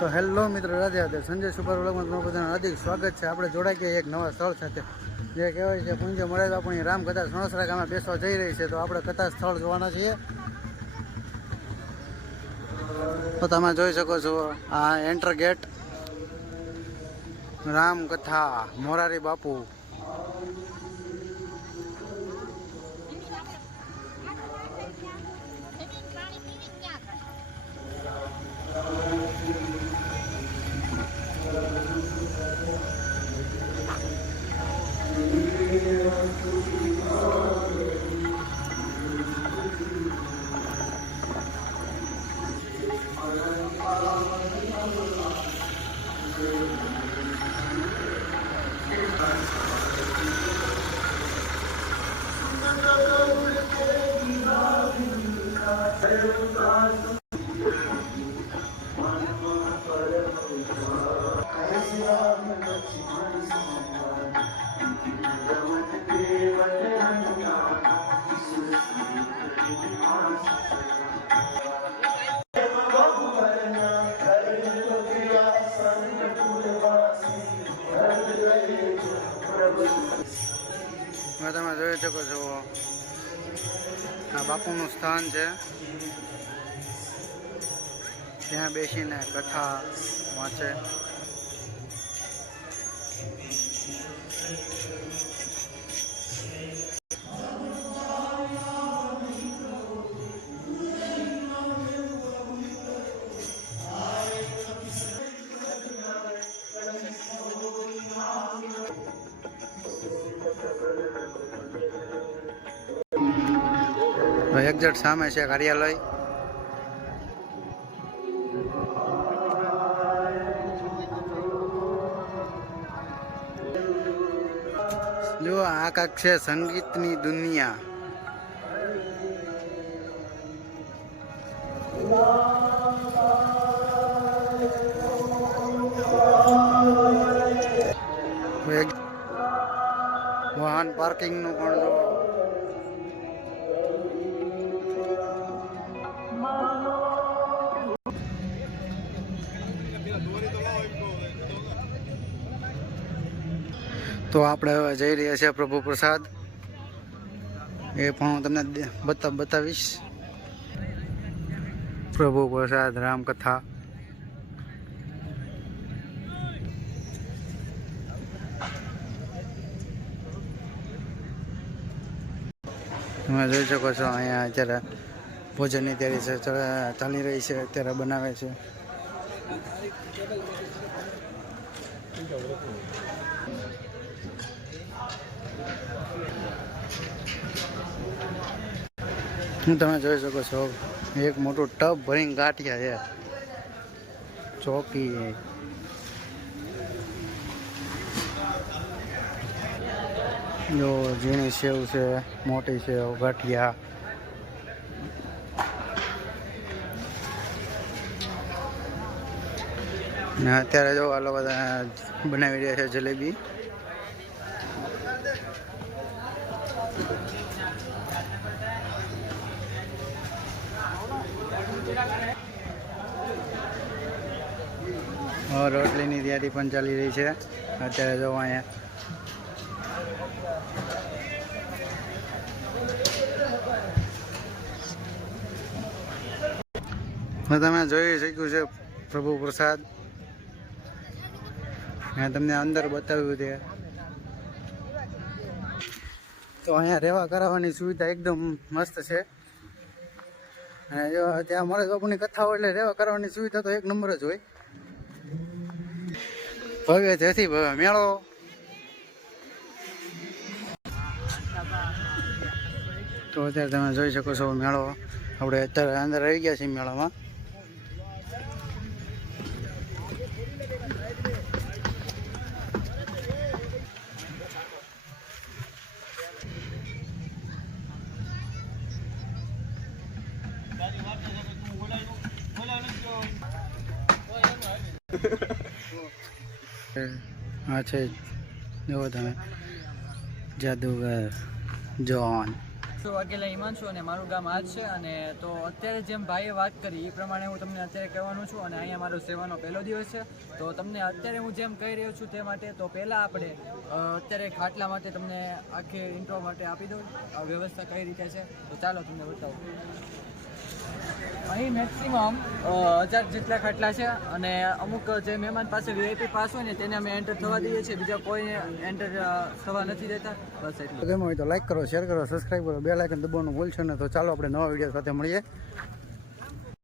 તો હેલો મિત્રો, રાધે રાધે. સંજય સુપર વ્લોગમાં તમારું હાર્દિક સ્વાગત છે. આપણે જોડાઈ ગયા એક નવા સ્થળ સાથે. જે કહેવાય છે પુંજ મળે આપણી રામકથા સણસરા ગામે બેસવા જઈ રહી છે. તો આપણે કથા સ્થળ જોવાના છીએ. તો તમે જોઈ શકો છો, આ એન્ટર ગેટ રામકથા મોરારી બાપુ. હવે તમે જોઈ શકો છો આ બાપુનું સ્થાન છે. ત્યાં બેસીને કથા વાંચે. એક્ઝેક્ટ સામે છે કાર્યાલય. જો આ કાંક છે સંગીતની દુનિયા. વાહન પાર્કિંગનું પણ જો તો આપણે હવે જઈ રહ્યા છીએ પ્રભુ પ્રસાદ. એ પણ હું તમને બતા બતાવીશ. પ્રભુ પ્રસાદ રામકથા. તમે જોઈ શકો છો, અહીંયા અત્યારે ભોજનની તૈયારી છે ચાલી રહી છે, અત્યારે બનાવે છે. હું તમે જોઈ શકો છો? એક મોટું ટબ ભરીને ગાંઠિયા છે. ચોકી. જો ઝીણી સેવ છે, મોટી સેવ, ગાંઠિયા. ને અત્યારે જો આ લોકો બનાવી રહ્યા છે જલેબી. રોટલીની તૈયારી પણ ચાલી રહી છે. અત્યારે જો અહીંયા તમે જોઈ શક્યું છે, પ્રભુ પ્રસાદ. મેં તમને અંદર બતાવ્યું છે. તો અહીંયા રહેવા કરાવવાની સુવિધા એકદમ મસ્ત છે. અને જો ત્યાં મળે બાપુની કથા હોય એટલે રહેવા કરવાની સુવિધા તો એક નંબર જ હોય. ભવ્ય જેથી ભવ્ય મેળો. તો અત્યારે તમે જોઈ શકો છો મેળો. આપણે અત્યારે અંદર આવી ગયા છીએ મેળામાં. આ છે જુઓ તમે. જાદુગર, જોન. છું વાઘેલા હિમાંશુ અને મારું ગામ આજ છે અને તો અત્યારે જેમ ભાઈએ વાત કરી એ પ્રમાણે હું તમને અત્યારે કહેવાનું છું અને અહીંયા મારો સેવાનો પહેલો દિવસ છે. તો તમને અત્યારે હું જેમ કહી રહ્યો છું તે માટે તો પહેલાં આપણે અત્યારે ખાટલા માટે તમને આખી ઇન્ટ્રો માટે આપી દઉં. વ્યવસ્થા કઈ રીતે છે? તો ચાલો તમને બતાવું. અહીં મેક્સિમમ હજાર જેટલા ખાટલા છે અને અમુક જે મહેમાન પાસે વીઆઈપી પાસ હોય ને તેને અમે એન્ટર થવા દઈએ છીએ. બીજા કોઈને એન્ટર થવા નથી દેતા. બસ એટલું. ગમે હોય તો લાઈક કરો શેર કરો સબસ્ક્રાઈબ કરો, બે લાઇકન દબાવવાનું ભૂલશો ને તો ચાલો આપણે નવા વીડિયો સાથે મળીએ.